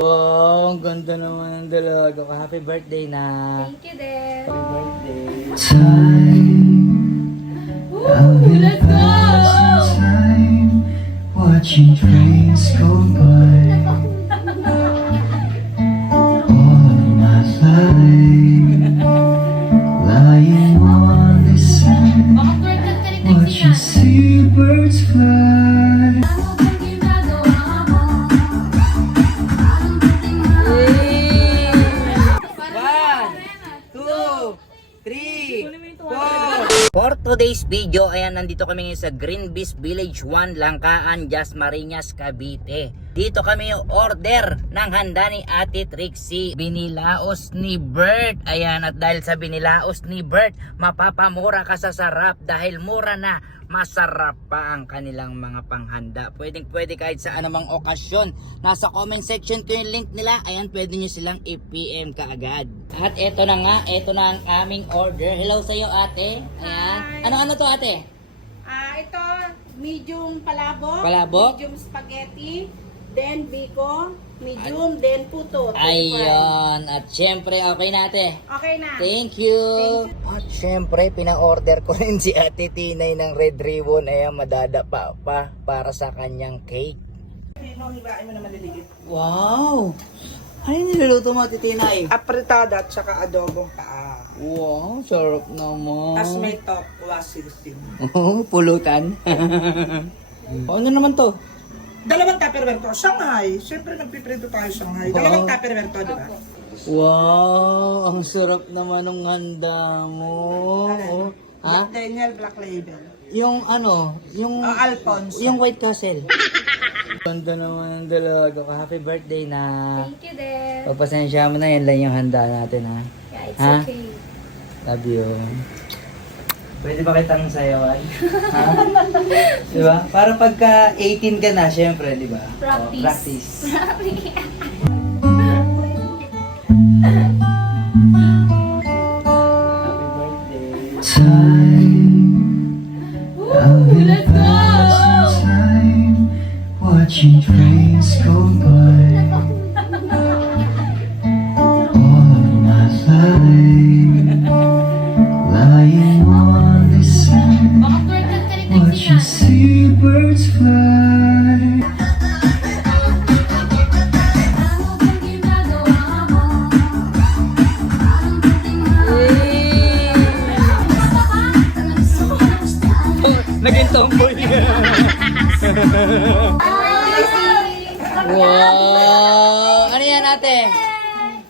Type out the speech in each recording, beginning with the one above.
Wow, ang ganda naman ng dalaga ko. Happy birthday na. Thank you din. Happy birthday. Let's go! Watching trains go by. All of my life, lying on the sand, Baka twerkan ka rin watching seabirds fly. For today's video, ayan, nandito kami ngayon sa Green Beach Village 1, Langkaan, Dasmariñas, Cavite. Dito kami yung order ng handa ni Ate Trixie. Binilaos ni Bert. Ayan, at dahil sa binilaos ni Bert, mapapamura ka sa sarap dahil mura na. Masarap pa ang kanilang mga panghanda. Pwedeng pwede kahit sa anumang okasyon. Nasa comment section ko yung link nila. Ayan, pwede nyo silang i-PM kaagad. At eto na nga, eto na ang aming order. Hello sa'yo, ate. Ayan. Ano-ano to, ate? Ito, medium palabok, Palabok? medium spaghetti, then biko, medium, then puto. Ayun. At syempre, okay na, ate. Okay na. Thank you. At syempre, pina-order ko rin si Ate Tinay ng red ribbon. Ayan, madadapa pa para sa kanyang cake. Wow! Ano yung niluluto mo, Ate Tinay? Apretada at saka adobong paa. Wow, sarap naman. Tapos may tokwa silsing. Oh, pulutan. Ano naman to? Dalawang tupperware to. Shanghai. Siyempre nagpiprito tayo Shanghai. Dalawang tupperware to, di ba? Wow, ang sarap naman ng handa mo. Oh. Ha? Jack Daniel Black Label. Yung ano, yung Alphonse. yung White Castle. Ganda naman ng dalaga ko. Happy birthday na. Thank you din. Pagpasensya mo na, yan lang yung handa natin, ha? Yeah, it's Ha? okay. Love you. Pwede ba kitang sayawan? Ha? Diba? Para pagka 18 ka na, syempre, diba? Practice. Oh, practice. Happy birthday. Let's go! Watching trains go by. All of my life, lying on the sand, Baka twerkan ka rin watching seabirds fly. Naging tomboy. Wow! Ano yan, ate?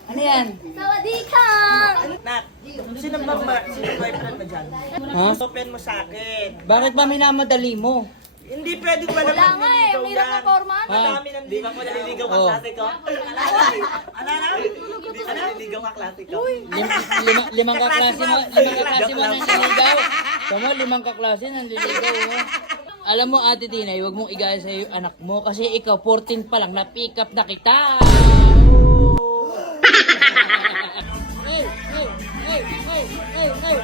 Ano yan? Sawadika! Nat, sino boyfriend mo dyan? Ha? Open mo sa akin. Bakit ba minamadali mo? Hindi pwede ba Wala naman nga eh, nililigaw ang hirap yan? na forman. Madami nang di ba po naliligaw ka Oh. klase ko? Ano na? Di ba naliligaw ka klase ko? Limang kaklase mo nang naliligaw. Tama, limang kaklase nang naliligaw. Oh. Alam mo, Ate Tinay, huwag mong igaya sa iyo anak mo kasi ikaw 14 pa lang na-pick up na kita. Hey, hey, hey, hey, hey, hey.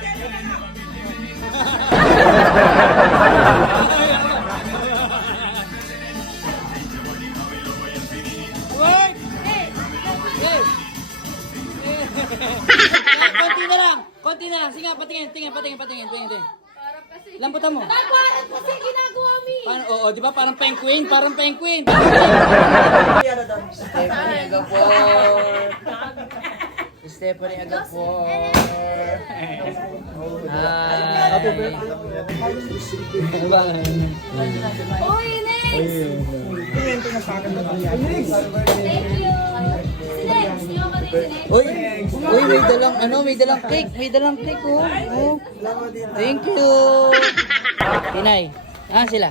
Word! Hey! Hey! Konti na lang. Sige, patingin. Lamputan mo. Nagwarat kasi ginagawa mi! Parang, oo, di ba? Parang penguin. Ano doon? Stephanie Agapor. Stephanie Agapor. Happy birthday. Uy, next! Kumento na sa akin na nangyari. Thank you! Si Lex, yung ka rin si Lex. Uy, may dalang cake, oh. Oh. Thank you. Tinay, sila.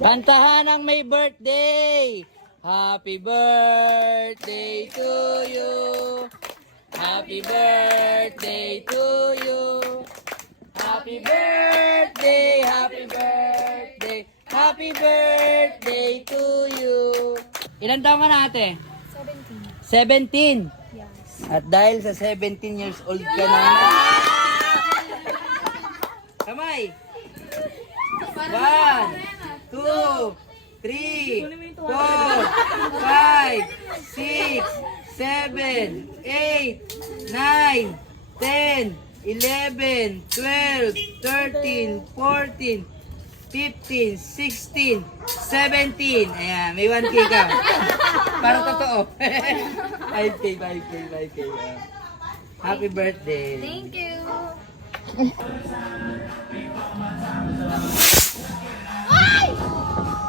Kantahan ang may birthday. Happy birthday to you. Happy birthday to you. Happy birthday, happy birthday. Happy birthday to you. Ilan taon ka na, ate? 17. 17? Yes. At dahil sa 17 years old ka na. Kamay. 1, 2, 3, 4, 5, 6, 7, 8, 9, 10, 11, 12, 13, 14, 15, 16, 17. Ayan, may 1K ka. Parang totoo. 5K, 5K, 5K. Happy birthday. Thank you. Ay!